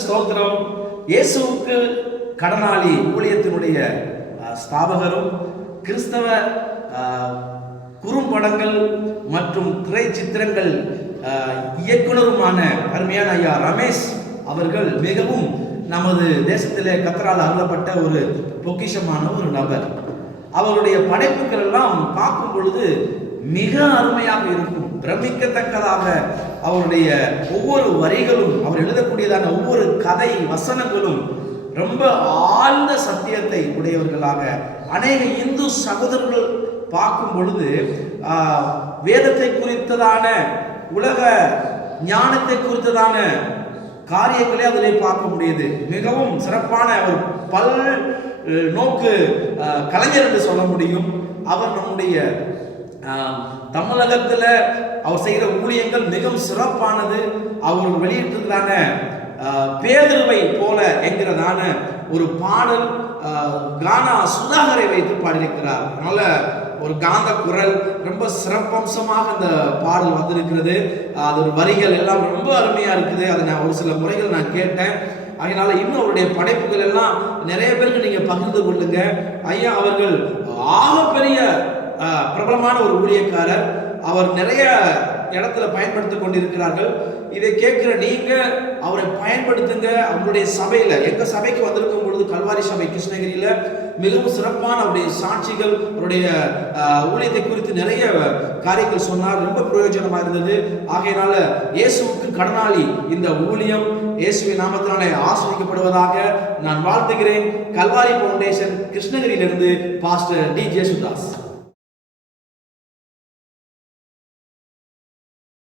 ஸ்தோத்திரம். இயேசுவுக்கு கடனாளி ஊழியத்தினுடைய ஸ்தாபகரும் கிறிஸ்தவ குறும்படங்கள் மற்றும் திரை சித்திரங்கள் இயக்குனருமான அருமையான ஐயா ரமேஷ் அவர்கள் மிகவும் நமது தேசத்திலே கர்த்தரால் அருளப்பட்ட ஒரு பொக்கிஷமான ஒரு நபர். அவருடைய படைப்புகள் எல்லாம் பார்க்கும் பொழுது மிக அருமையாக இருக்கும், பிரமிக்கத்தக்கதாக. அவருடைய ஒவ்வொரு வரிகளும், அவர் எழுதக்கூடியதான ஒவ்வொரு கதை வசனங்களும் ரொம்ப ஆழ்ந்த சத்தியத்தை உடையவர்களாக. அநேக இந்து சகோதரர்கள் பார்க்கும் பொழுது வேதத்தை குறித்ததான உலக ஞானத்தை குறித்ததான காரியங்களே அதிலே பார்க்க முடியுது. மிகவும் சிறப்பான ஒரு பல் நோக்கு கலைஞர் என்று சொல்ல முடியும். அவர் நம்முடைய தமிழகத்தில் அவர் செய்கிற ஊழியங்கள் மிகவும் சிறப்பானது. அவர் வெளியிட்டதான பேதுருவை போல என்கிறதான ஒரு பாடல் கானா சுதாகரை வைத்து பாடியிருக்கிறார். நல்ல ஒரு காந்த குரல், ரொம்ப சிறப்பம்சமாக அந்த பாடல் வந்திருக்கிறது. அது ஒரு வரிகள் எல்லாம் ரொம்ப அருமையா இருக்குது. அதை நான் ஒரு சில முறைகள் நான் கேட்டேன். அதனால இன்னும் அவருடைய படைப்புகள் எல்லாம் நிறைய பேருக்கு நீங்க பகிர்ந்து கொள்ளுங்க. ஐயா அவர்கள் ஆகப்பெரிய பிரபலமான ஒரு ஊழியக்காரர். அவர் நிறைய இடத்துல பயன்படுத்தி கொண்டிருக்கிறார்கள். இதை கேட்கிற நீங்க அவரை பயன்படுத்துங்க. அவருடைய சபையில, எங்க சபைக்கு வந்திருக்கும் பொழுது கல்வாரி சபை கிருஷ்ணகிரியில மிகவும் சிறப்பான அவருடைய சாட்சிகள், அவருடைய ஊழியத்தை குறித்து நிறைய காரியங்கள் சொன்னார். ரொம்ப பிரயோஜனமா இருந்தது. ஆகையினால இயேசுவுக்கு கடனாளி இந்த ஊழியம் இயேசுவின் நாமத்தினாலே ஆசீர்வதிக்கப்படுவதாக நான் வாழ்த்துகிறேன். கல்வாரி ஃபவுண்டேஷன் கிருஷ்ணகிரியிலிருந்து பாஸ்டர் டி.ஜே. சுதாஸ்.